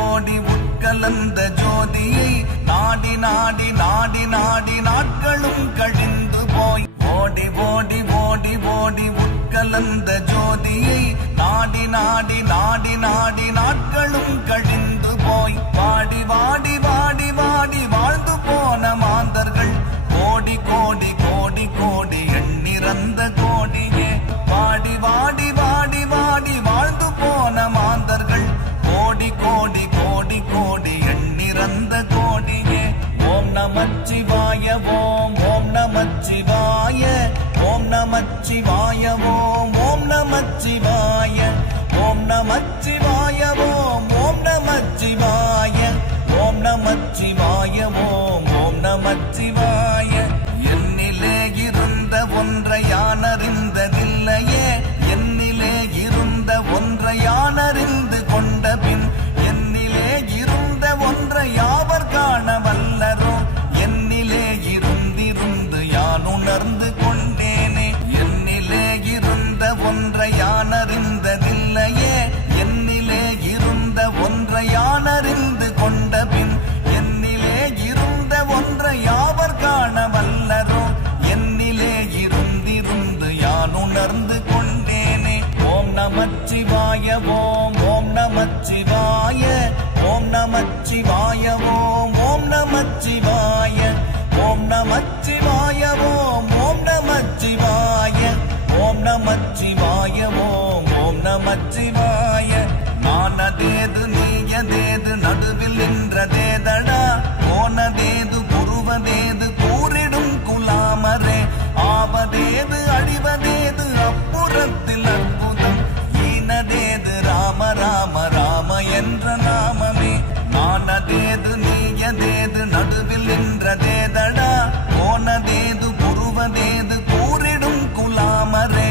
ஓடி உட்கலந்த ஜோதியை நாடி நாடி நாடி நாடி நாட்களும் கழிந்து போய் ஓடி ஓடி ஓடி ஓடி உட்கலந்த ஜோதியை நாடி நாடி நாடி நாடி நாட்களும் கழிந்து போய் வாடி வாடி வாடி வாடி வாழ்ந்து போன மாந்தர்கள் கோடி கோடி கோடி கோடி எண்ணிறந்த கோடியே வாடி வாடி வாடி வாடி வாழ்ந்து போன மாந்தர்கள் கோடி கோடி கோடி கோடி எண்ணிறந்த கோடியே ஓம் நமச்சிவாய ஓம் ஓம் நமச்சிவாய ஓம் நமச்சிவாய ஓம் ஓம் நமச்சிவாய ஓம் நமச்சிவாய ஓம் ஓம் நமச்சிவாய ஓம் நமச்சிவாய ஓம் ஓம் நமச்சிவாய என்னிலே இருந்த ஒன்றை யானறிந்ததில்லையே என்னிலே இருந்த ஒன்றை யானறிந்து கொண்ட பின் என்னிலே இருந்த ஒன்றை யாவர் காண வல்லரோ என்னிலே இருந்திருந்து யான் உணர்ந்து கொண்டேனே என்னிலே இருந்த ஒன்றை யானறிந்ததில்லையே என்னிலே இருந்த ஒன்றை யானறிந்து கொண்ட பின் என்னிலே இருந்த ஒன்றை யாவர் காண வல்லரோ என்னிலே இருந்திருந்து யான் உணர்ந்து கொண்டேனே ஓம் நமச்சிவாய ஓம் ஓம் நமச்சிவாய ஓம் நமச்சிவாய ஓம் ஓம் நமச்சிவாய ஓம் நமச்சிவாய ஓம் ஓம் நமச்சிவாய ஓம் நமச்சிவாய ஓம் ஓம் நமச்சிவாய நானதேது நீயதேது நடுவில் நின்றதேதடா போனதேது புருவதேது கூறிடும் குலாமரே ஆவதேது அழிவதேது அப்புறத்தில் அற்புதம் ஈனதேது ராம ராம ராம என்ற நாமமே நானதேது நீயதேது நடுவில் நின்றதேதடா போனதேது புருவதேது கூறிடும் குலாமரே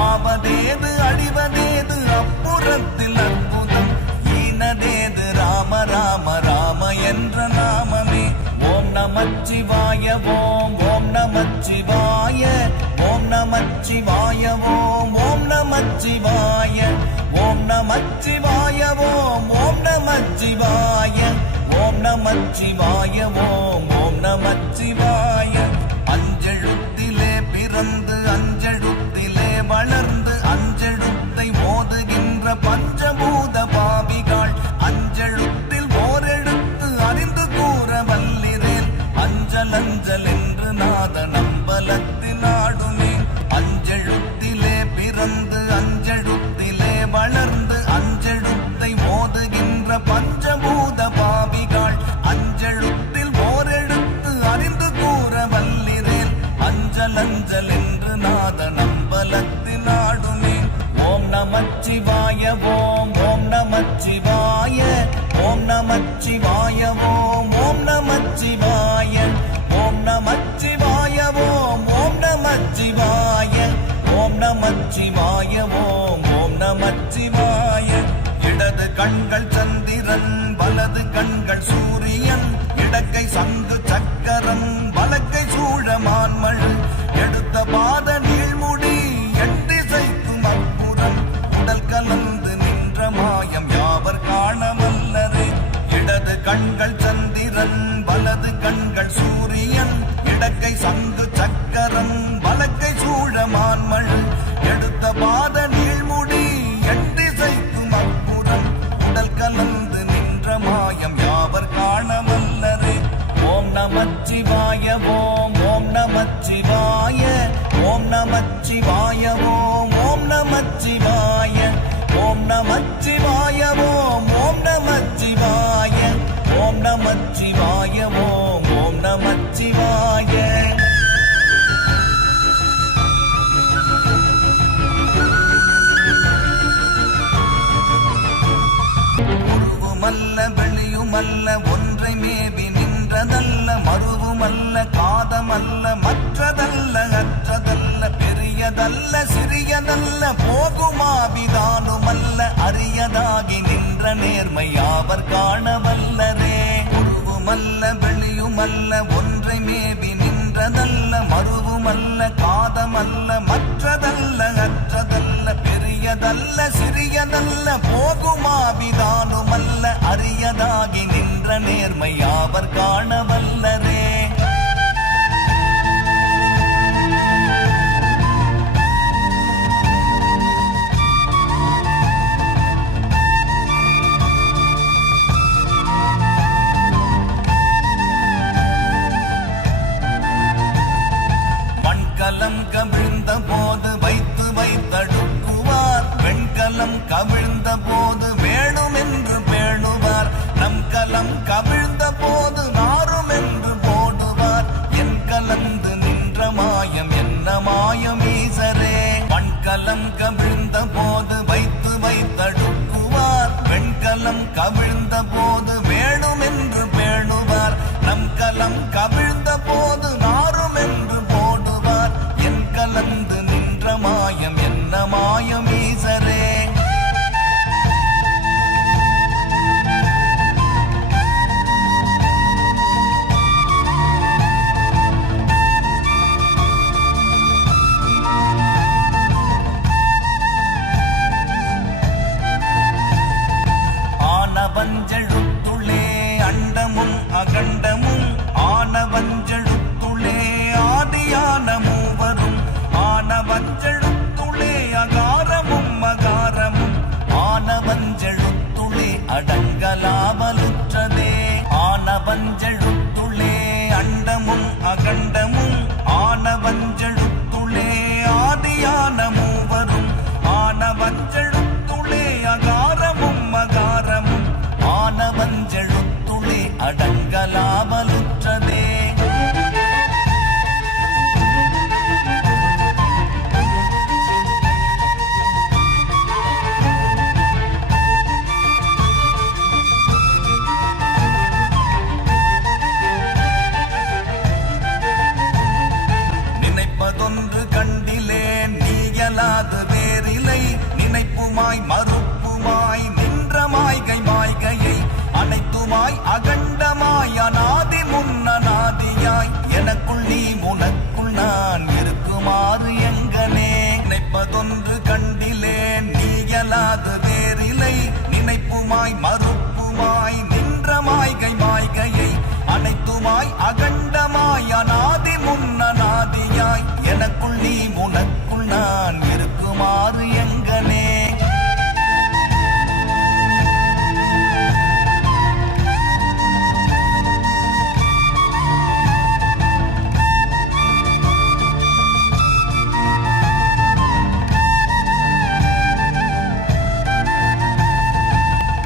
ஆவதேது அழிவதேது அப்புறத்தில் அற்புதம் ஈனதேது ராம ராம ராம என்ற நாமமே ஓம் நமச்சிவாய ஓம் ஓம் நமச்சிவாய ஓம் நமச்சிவாய ஓம் ஓம் நமச்சிவாய ஓம் நமச்சிவாய ஓம் ஓம் நமச்சிவாய ஓம் நமச்சிவாய ஓம் ஓம் நமச்சிவாய அஞ்செழுத்திலே பிறந்து அஞ்செழுத்திலே வளர்ந்து அஞ்செழுத்தை ஓதுகின்ற பஞ்சபூத பாவிகள் அஞ்செழுத்தில் ஓரெழுத்து அறிந்து கூற வல்லிரேன் அஞ்சல் அஞ்சல் என்று நாத நம்பலத்தில் ஆடுமே அஞ்செழுத்திலே பிறந்து அஞ்செழுத்திலே வளர்ந்து அஞ்செழுத்தை ஓதுகின்ற பஞ்சபூத பாவிகள் அஞ்செழுத்தில் ஓரெழுத்து அறிந்து கூற வல்லிரேன் அஞ்சல் அஞ்சல் என்று நாத நம்பலத்தில் ஆடுமே ஓம் நமச்சிவாய ஓம் ஓம் நமச்சிவாய ஓம் நமச்சிவாய ஓம் ஓம் நமச்சிவாய ஓம் நமச்சிவாய ஓம் ஓம் நமச்சிவாய ஓம் நமச்சிவாய ஓம் ஓம் நமச்சிவாய இடது கண்கள் சந்திரன் வலது கண்கள் சூரியன் இடக்கை சங்கு சக்கரம் வலக்கை சூழமான்மல் எடுத்த பாத நீழ்முடி எட்டிசைக்கும் அப்புறம் உடல் கலந்து நின்ற மாயம் யாவர் காண வல்லரே இடது கண்கள் சந்திரன் வலது கண்கள் சூரியன் இடக்கை சங்கு சக்கரம் வலக்கை சூழமான்மல் எடுத்த பாத நீழ்முடி எட்டிசைக்கும் அப்புறம் உடல் கலந்து நின்ற மாயம் யாவர் காண வல்லரே ஓம் நமச்சிவாய ஓம் ஓம் நமச்சிவாய ஓம் நமச்சிவாய ஓம் ஓம் நமச்சிவாய ஓம் நமச்சிவாய ஓம் ஓம் நமச்சிவாய ஓம் நமச்சிவாய ஓம் ஓம் நமச்சிவாய உருவுமல்ல வெளியுமல்ல ஒன்றை மேவி நின்றதல்ல மறுவுமல்ல காதமல்ல மற்றதல்ல அற்றதல்ல பெரியதல்ல சிறியதல்ல போகுமாவிதானுமல்ல அரியதாகி நின்ற நேர்மை யாவர் காண வல்லரே உருவுமல்ல வெளியுமல்ல ஒன்றை மேவி நின்றதல்ல மறுவுமல்ல காதமல்ல மற்றதல்ல அற்றதல்ல பெரியதல்ல சிறியதல்ல போகுமாவிதானுமல்ல அரியதாகி நின்ற நேர்மை அவர் காணவல்லரே. மண்கலம் கவிழ்ந்த போது வைத்து வைத்தடுக்குவார், வெண்கலம் கவிழ்ந்த போது வேணும் என்று பேணுவார், நம் கலம் கவிழ்ந்த போது நாரும் என்று போடுவார். என் கலந்து நின்ற மாயம் என்ன மாயம் ஈசரே. மண்கலம் கவிழ்ந்த போது வைத்து வைத்தடுக்குவார், வெண்கலம் கவிழ்ந்த போது வேணும் என்று பேணுவார், நம் கலம் கவிழ்ந்த போது நாரும் என்று போடுவார். என் கலந்து நின்ற மாயம் என்ன மாயம் ஈசரே. ஆனவஞ்செழுத்துளே அண்டமும் அகண்டமும், ஆனவஞ்செழுத்துளே ஆதியான மூவரும், ஆனவஞ்செழுத்துளே அகாரமும் மகாரமும், ஆனவஞ்செழுத்துளே அடங்கலாவலுற்றதே. ஆனவஞ்செழுத்துளே அண்டமும் அகண்டமும், ஆனவஞ்செழுத்துளே ஆதியான மூவரும், ஆனவஞ்செழுத்துளே அகாரமும் மகாரமும், ஆனவஞ்செழுத்துளே அடங்கலாவலுற்றதே. நினைப்பதொன்று கண்டிலேன் நீயலாது வேறில்லை, நினைப்புமாய் மறுப்புமாய் நின்ற மாய்கை மாய்கையை, அனைத்துமாய் அகண்டமாய் அநாதி முன்னநாதியாய், எனக்குள் நீ உனக்குள் நான் இருக்குமாறு எங்கனே. நினைப்பதொன்று கண்டிலேன் நீயலாது வேறில்லை, நினைப்புமாய் மறுப்புமாய் நின்ற மாய்கை மாய்கையை, அனைத்துமாய் அகண்டமாய் அநாதி முன்னநாதியாய், எனக்குள் நீ உனக்குள் நான் இருக்குமாறு எங்கனே.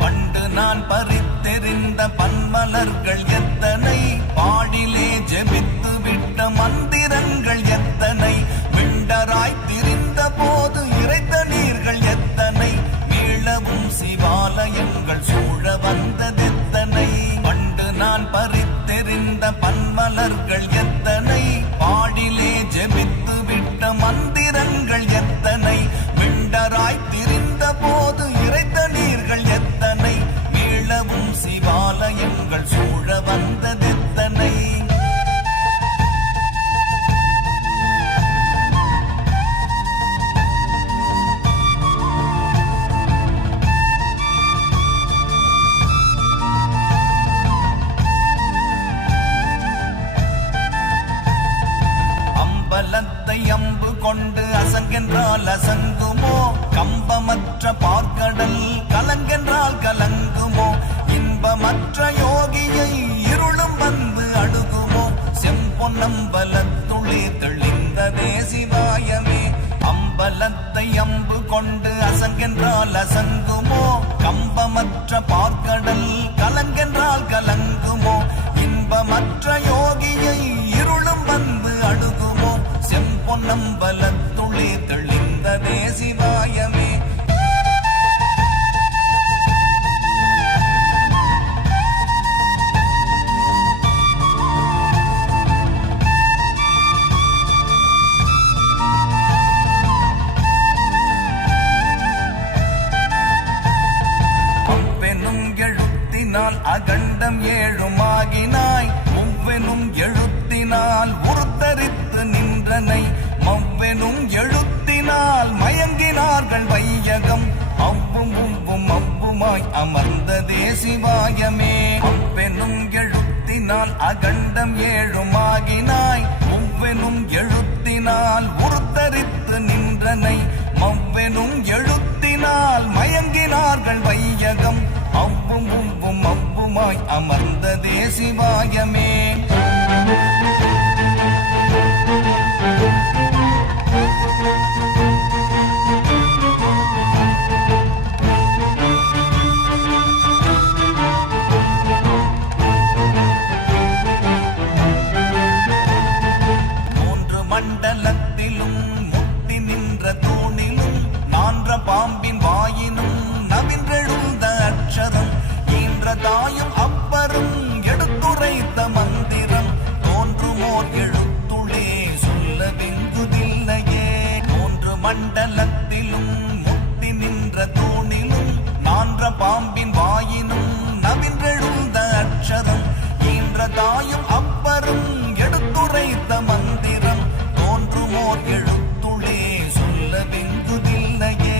பண்டு நான் பறித்தெறிந்த பன்மலர்கள் எத்தனை, பாடிலே ஜெபித்து விட்ட மந்திரங்கள் எத்தனை, விண்டராய் திரிந்த போது இறைத்த நீர்கள் எத்தனை, மீளவும் சிவாலயங்கள் சூழ வந்ததெத்தனை. பண்டு நான் பறித்தெறிந்த பன்மலர்கள் எத்தனை, பாடிலே ஜெபித்து விட்ட மந்திரங்கள் எத்தனை, விண்டராய் திரிந்த போது இறைத்த நீர்கள் எத்தனை, மீளவும் சிவாலயங்கள் சூழ வந்ததெத்தனை. அம்பலத்தை அம்பு கொண்டு அசங்கென்றால் அசங்குமோ, கம்பமற்ற பார்க்கடல் கலங்கென்றால் கலங்குமோ, இன்பமற்ற யோகியை இருளும் வந்து அணுகுமோ, செம்பொன்னம்பலத்துளே தெளிந்ததே சிவாயமே. அம்பலத்தை அம்பு கொண்டு அசங்கென்றால் அசங்குமோ, கம்பமற்ற பார்க்கடல் கலங்கென்றால் கலங்குமோ, இன்பமற்ற யோகியை இருளும் வந்து அணுகுமோ, செம்பொன்னம்பலத்துளே தெளிந்ததே சிவாயமே. அகண்டம் ஏழுமாகினாய், முவ்வெனும் எழுத்தினால் உருத்தரித்து நின்றனை, மவ்வெனும் எழுத்தினால் மயங்கினார்கள் வையகம், சிவாயமே. அவ்வெனும் எழுத்தினால் அகண்டம் ஏழுமாகினாய், முவ்வெனும் எழுத்தினால் உருத்தரித்து நின்றனை, மவ்வெனும் எழுத்தினால் மயங்கினார்கள் வையகம், அவ்வும் உவ்வும் அவ்வுமாய் அமர்ந்ததே சிவாயமே. மண்டலத்திலும் முட்டி நின்ற தூணிலும் நான்ற பாம்பின் வாயினும் நவின்றெழுந்த அக்ஷரம், ஈன்ற தாயும் அப்பரும் எடுத்துரைத்த மந்திரம், தோன்றுமோர் எழுத்துளே சொல்ல வெங்குதில்லையே. மூன்று மண்டலத்திலும் முட்டி நின்ற தூணிலும் நான்ற பாம்பின் வாயினும் நவின்றெழுந்த அக்ஷரம், ஈன்ற தாயும் அப்பரும் எடுத்துரைத்த மந்திரம், தோன்றுமோர் எழுத்துளே சொல்ல வெங்குதில்லையே.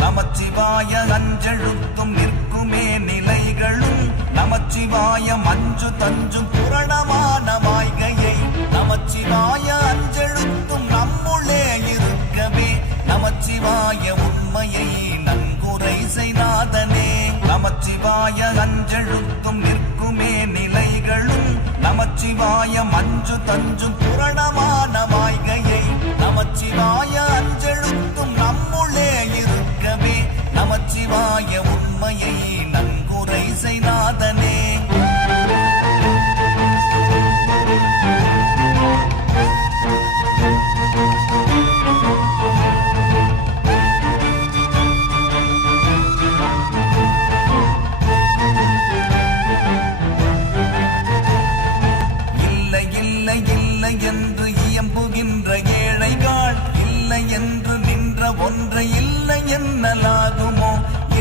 நமச்சிவாய அஞ்செழுத்தும் நிற்குமே நிலைகளும், நமச்சிவாய மஞ்சு தஞ்சும் புரணமான வாய்கையை, நமச்சிவாய அஞ்செழுத்தும் நம்முள்ளே இருக்கவே, நமச்சிவாய உண்மையை நன்குரை செய்நாதனே. நமச்சிவாய அஞ்செழுத்தும் நிற்குமே நிலைகளும், நமச்சிவாய மஞ்சு தஞ்சும் புரணமான வாய்கையை, நமச்சிவாய அஞ்செழுத்தும் நம்முள்ளே இருக்கவே, நமச்சிவாய உண்மையை நன்குரை செய்நாதனே. இல்லை இல்லை இல்லை என்று இயம்புகின்ற ஏழைகள், இல்லை என்று நின்ற ஒன்றை இல்லை என்னலாகுமோ,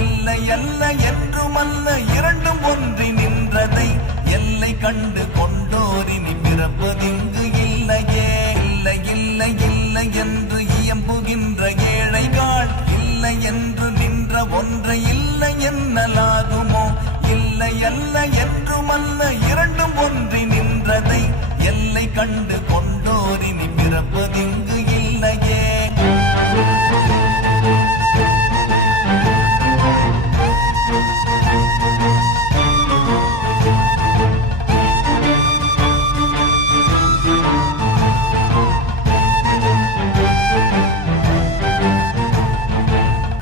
இல்லை அல்ல என்றுமல்ல இரண்டும் ஒன்றி நின்றதை, எல்லை கண்டு கொண்டோரினி பிறப்பதிங்கு இல்லையே. இல்லை இல்லை இல்லை என்று இயம்புகின்ற ஏழைகள், இல்லை என்று நின்ற ஒன்றை இல்லை என்னலாகுமோ, இல்லை அல்ல என்றுமல்ல இரண்டும் ஒன்றி நின்றதை, எல்லை கண்டு கொண்டோரினி பிறப்பதிங்கு இல்லையே.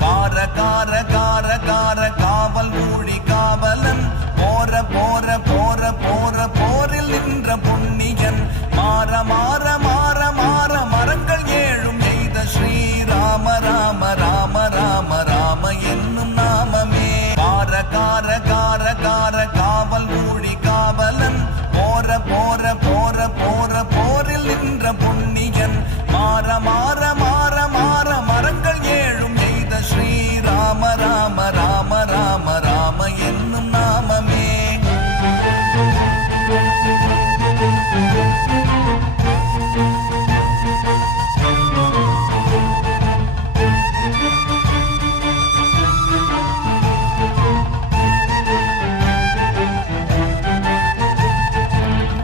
கார கார கார கார காவல் ஊழி காவலன், போர போர போர போர போரில் நின்ற புண்ணியன், மாற மாற மாற மாற மரங்கள் ஏழும் எய்த ஸ்ரீராம ராம ராம ராம ராம என்னும் நாமமே. கார கார கார கார காவல் ஊழி காவலன், போர போர போர போர போரில் நின்ற புண்ணியன், மாற மாற மாற மாற மரங்கள் ஏழும் எய்த ஸ்ரீராம ராம ராம ராம ராம என்னும் நாமமே.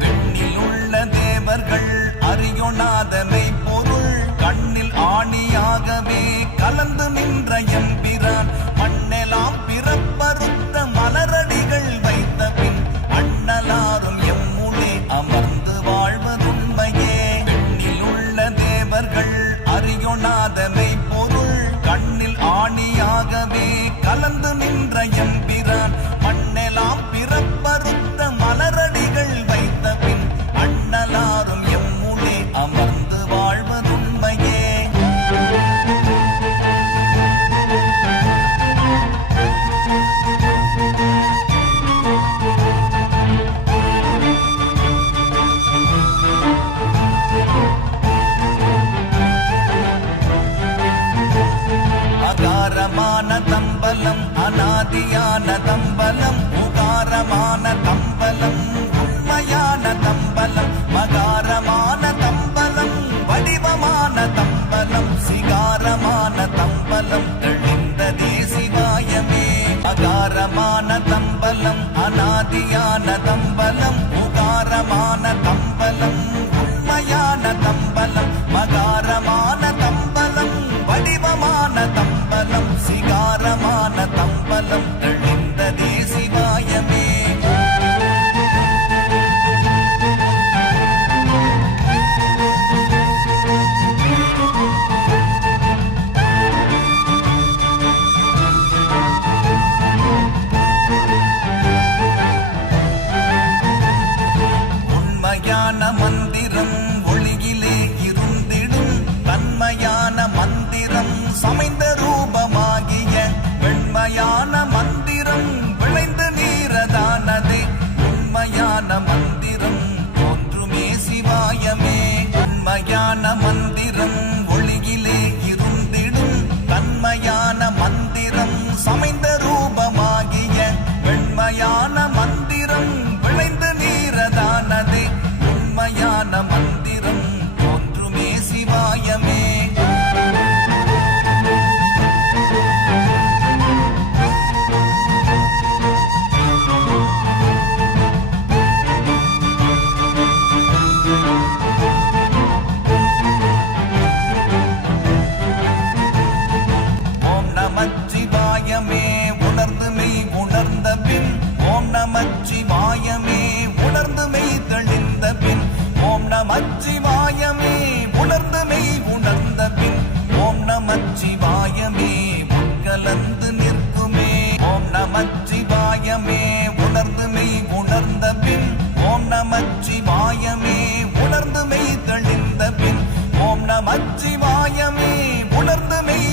வெண்ணில் உள்ள தேவர்கள் அறியொணாதனை பொருள், கண்ணில் ஆணியாகவே கலந்து நின்ற எம்பிரான், மண்ணெலாம் பிறப்பறுத்த மலரடிகள் வைத்த பின், அண்ணலாரும் எம்முளே அமர்ந்து வாழ்வதுண்மையே. பெண்ணில் உள்ள தேவர்கள் அறியொணாதனை பொருள், கண்ணில் ஆணியாகவே கலந்து நின்ற எம்பிரான், மண்ணெலாம் பிறப்பறுத்த மலரடிகள் வைத்த பின், அண்ணலாரும் எம்முளே அமர்ந்து வாழ்வதுண்மையே. அகாரமான தம்ப தம்பலம் அநாதியான தம்பலம் உகாரமான தம்பலம் உண்மையான தம்பலம் மகாரமான தம்பலம் வடிவமான தம்பலம் சிகாரமான தம்பலம் தெளிந்ததே சிவாயமே அகாரமான தம்பலம் அநாதியான தம்பலம் உகாரமான தம்பலம் உண்மையான தம்பலம் மகாரமான தம்பலம் வடிவமான தம்பலம் சிகாரமான தம்பலம் தெளிந்ததே சிவாயமே உண்மையான மந்திரம் ஒளியிலே இருந்திடும் தன்மையான மந்திரம் சமைந்த ரூபமாகிய வெண்மையான மந்திரம் விளைந்து நீரதானதே உண்மையான மந்திரம் தோன்றுமே சிவாயமே உண்மையான மந்திரம் ஒளியிலே இருந்திடும் தன்மையான மந்திரம் சமைந்த ரூபமாகிய வெண்மையான மந்திரம் விளைந்து நீரதானதே உண்மையான மந்திரம் தோன்றுமே சிவாயமே ஓம் நமச்சிவாயமே உணர்ந்து மெய் உணர்ந்த பின் ஓம் நமச்சிவாயமே உணர்ந்து மெய் தெளிந்த பின் ஓம் நமச்சிவாயமே உணர்ந்து மெய் உணர்ந்த பின் ஓம் நமச்சிவாயமே உட்கலந்து நிற்குமே ஓம் நமச்சிவாயமே உணர்ந்து மெய் உணர்ந்த பின் ஓம் நமச்சிவாயமே உணர்ந்து மெய் தெளிந்த பின் ஓம் நமச்சிவாயமே உணர்ந்து மெய்